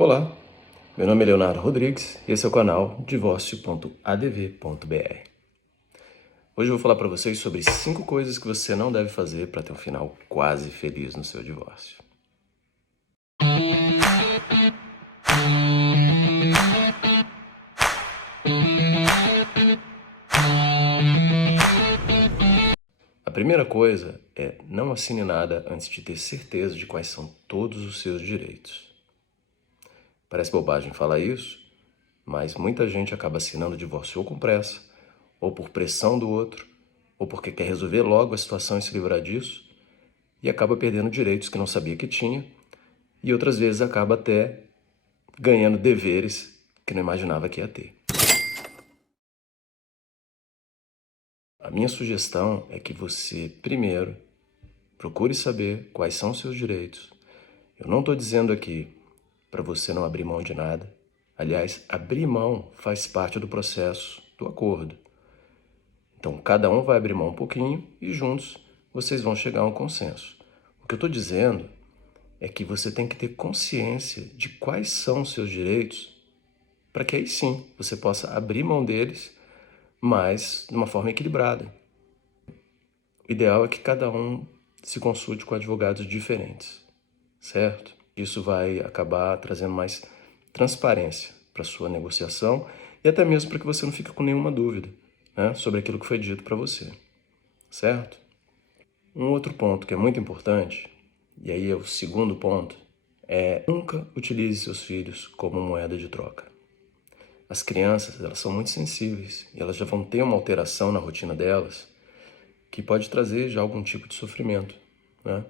Olá, meu nome é Leonardo Rodrigues e esse é o canal divórcio.adv.br. Hoje eu vou falar para vocês sobre 5 coisas que você não deve fazer para ter um final quase feliz no seu divórcio. A primeira coisa é não assine nada antes de ter certeza de quais são todos os seus direitos. Parece bobagem falar isso, mas muita gente acaba assinando o divórcio ou com pressa, ou por pressão do outro, ou porque quer resolver logo a situação e se livrar disso, e acaba perdendo direitos que não sabia que tinha, e outras vezes acaba até ganhando deveres que não imaginava que ia ter. A minha sugestão é que você, primeiro, procure saber quais são os seus direitos. Eu não estou dizendo aqui para você não abrir mão de nada. Aliás, abrir mão faz parte do processo do acordo. Então, cada um vai abrir mão um pouquinho e juntos vocês vão chegar a um consenso. O que eu estou dizendo é que você tem que ter consciência de quais são os seus direitos para que aí sim você possa abrir mão deles, mas de uma forma equilibrada. O ideal é que cada um se consulte com advogados diferentes, certo? Isso vai acabar trazendo mais transparência para a sua negociação e até mesmo para que você não fique com nenhuma dúvida, né, sobre aquilo que foi dito para você, certo? Um outro ponto que é muito importante, e aí é o segundo ponto, é nunca utilize seus filhos como moeda de troca. As crianças, elas são muito sensíveis e elas já vão ter uma alteração na rotina delas que pode trazer já algum tipo de sofrimento, né?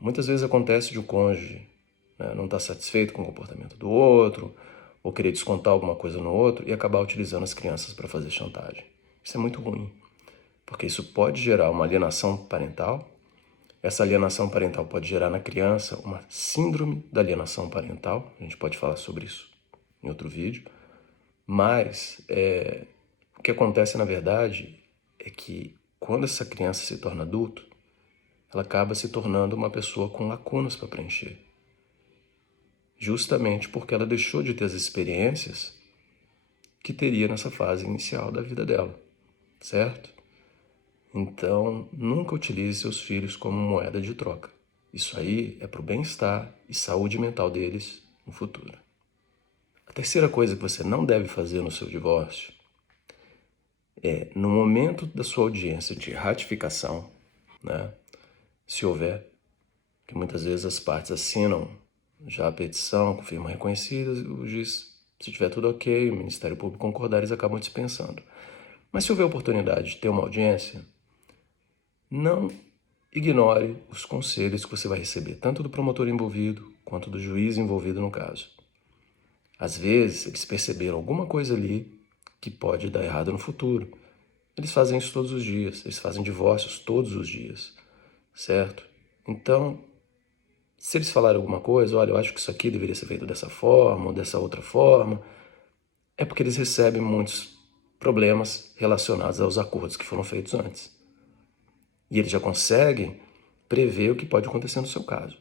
Muitas vezes acontece de um cônjuge, né, não estar satisfeito com o comportamento do outro, ou querer descontar alguma coisa no outro e acabar utilizando as crianças para fazer chantagem. Isso é muito ruim, porque isso pode gerar uma alienação parental. Essa alienação parental pode gerar na criança uma síndrome da alienação parental. A gente pode falar sobre isso em outro vídeo. Mas o que acontece, na verdade, é que quando essa criança se torna adulto, ela acaba se tornando uma pessoa com lacunas para preencher. Justamente porque ela deixou de ter as experiências que teria nessa fase inicial da vida dela, certo? Então, nunca utilize seus filhos como moeda de troca. Isso aí é para o bem-estar e saúde mental deles no futuro. A terceira coisa que você não deve fazer no seu divórcio é, no momento da sua audiência de ratificação, né, se houver, que muitas vezes as partes assinam já a petição com firma reconhecida, o juiz, se tiver tudo ok, o Ministério Público concordar, eles acabam dispensando. Mas se houver oportunidade de ter uma audiência, não ignore os conselhos que você vai receber, tanto do promotor envolvido quanto do juiz envolvido no caso. Às vezes, eles perceberam alguma coisa ali que pode dar errado no futuro. Eles fazem isso todos os dias, eles fazem divórcios todos os dias, certo? Então, se eles falarem alguma coisa, olha, eu acho que isso aqui deveria ser feito dessa forma ou dessa outra forma, é porque eles recebem muitos problemas relacionados aos acordos que foram feitos antes. E eles já conseguem prever o que pode acontecer no seu caso.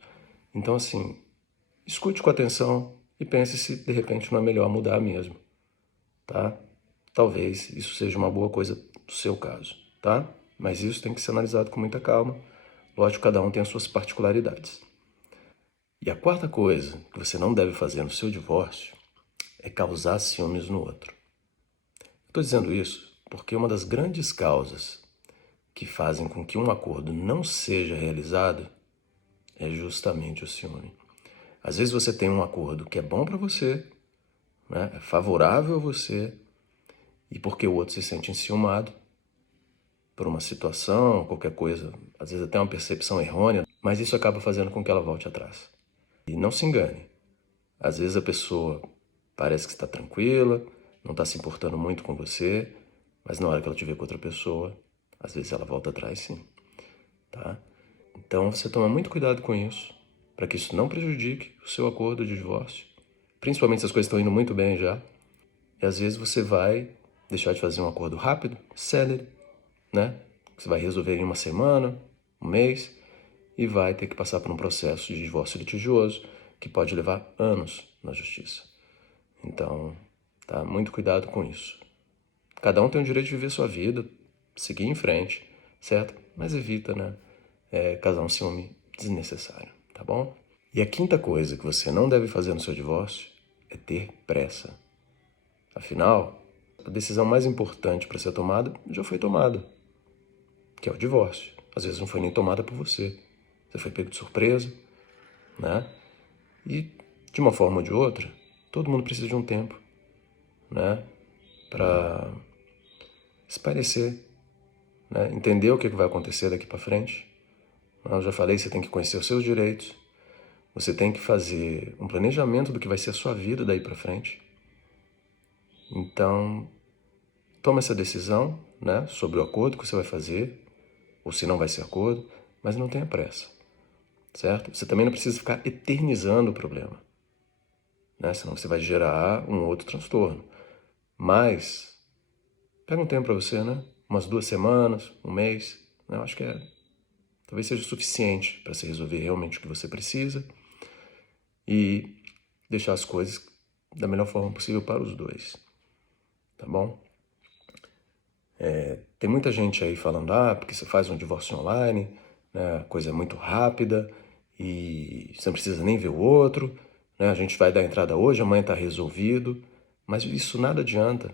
Então, assim, escute com atenção e pense se de repente não é melhor mudar mesmo, tá? Talvez isso seja uma boa coisa do seu caso, tá? Mas isso tem que ser analisado com muita calma. Lógico, cada um tem as suas particularidades. E a quarta coisa que você não deve fazer no seu divórcio é causar ciúmes no outro. Estou dizendo isso porque uma das grandes causas que fazem com que um acordo não seja realizado é justamente o ciúme. Às vezes você tem um acordo que é bom para você, né, é favorável a você, e porque o outro se sente enciumado por uma situação, qualquer coisa, às vezes até uma percepção errônea, mas isso acaba fazendo com que ela volte atrás. E não se engane, às vezes a pessoa parece que está tranquila, não está se importando muito com você, mas na hora que ela te vê com outra pessoa, às vezes ela volta atrás sim, tá? Então você toma muito cuidado com isso, para que isso não prejudique o seu acordo de divórcio, principalmente se as coisas estão indo muito bem já. E às vezes você vai deixar de fazer um acordo rápido, célere, né? Você vai resolver em uma semana, um mês, e vai ter que passar por um processo de divórcio litigioso, que pode levar anos na justiça. Então, tá? Muito cuidado com isso. Cada um tem o direito de viver sua vida, seguir em frente, certo? Mas evita, né, causar um ciúme desnecessário, tá bom? E a quinta coisa que você não deve fazer no seu divórcio é ter pressa. Afinal, a decisão mais importante para ser tomada já foi tomada, que é o divórcio. Às vezes não foi nem tomada por você. Você foi pego de surpresa, né? E, de uma forma ou de outra, todo mundo precisa de um tempo, né? Para espairecer, né? Entender o que vai acontecer daqui para frente. Eu já falei, você tem que conhecer os seus direitos. Você tem que fazer um planejamento do que vai ser a sua vida daí para frente. Então, toma essa decisão, né, sobre o acordo que você vai fazer, ou se não vai ser acordo, mas não tenha pressa, certo? Você também não precisa ficar eternizando o problema, né? Senão você vai gerar um outro transtorno. Mas, pega um tempo para você, né? Umas 2 semanas, um mês, né? Eu acho que talvez seja suficiente para você resolver realmente o que você precisa e deixar as coisas da melhor forma possível para os dois, tá bom? Tem muita gente aí falando, porque você faz um divórcio online, né, a coisa é muito rápida e você não precisa nem ver o outro, né, a gente vai dar entrada hoje, amanhã está resolvido, mas isso nada adianta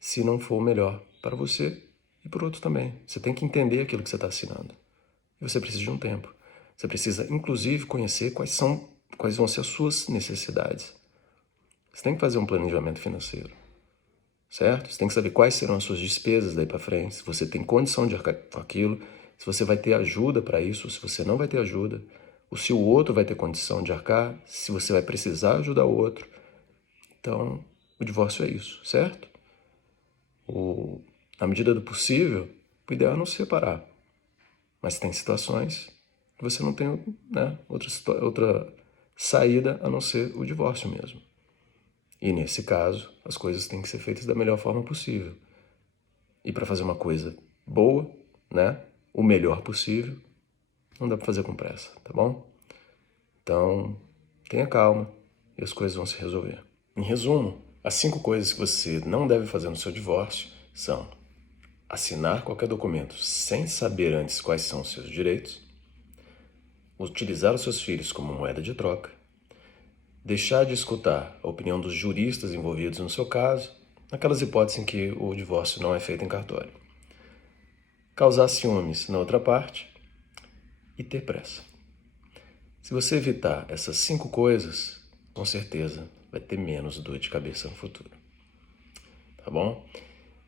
se não for o melhor para você e para o outro também. Você tem que entender aquilo que você está assinando. E você precisa de um tempo. Você precisa, inclusive, conhecer quais vão ser as suas necessidades. Você tem que fazer um planejamento financeiro, certo? Você tem que saber quais serão as suas despesas daí para frente, se você tem condição de arcar com aquilo, se você vai ter ajuda para isso, se você não vai ter ajuda, ou se o outro vai ter condição de arcar, se você vai precisar ajudar o outro. Então, o divórcio é isso, certo? Na medida do possível, o ideal é não se separar. Mas tem situações que você não tem, né, outra saída a não ser o divórcio mesmo. E nesse caso, as coisas têm que ser feitas da melhor forma possível. E para fazer uma coisa boa, né, o melhor possível, não dá para fazer com pressa, tá bom? Então, tenha calma e as coisas vão se resolver. Em resumo, as 5 coisas que você não deve fazer no seu divórcio são: assinar qualquer documento sem saber antes quais são os seus direitos, utilizar os seus filhos como moeda de troca, deixar de escutar a opinião dos juristas envolvidos no seu caso, naquelas hipóteses em que o divórcio não é feito em cartório, causar ciúmes na outra parte e ter pressa. Se você evitar essas 5 coisas, com certeza vai ter menos dor de cabeça no futuro. Tá bom?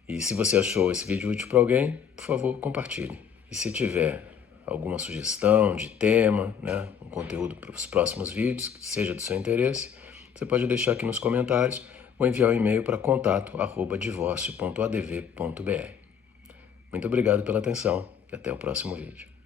E se você achou esse vídeo útil para alguém, por favor, compartilhe. E se tiver alguma sugestão de tema, né, um conteúdo para os próximos vídeos, que seja do seu interesse, você pode deixar aqui nos comentários ou enviar um e-mail para contato@divorcio.adv.br. Muito obrigado pela atenção e até o próximo vídeo.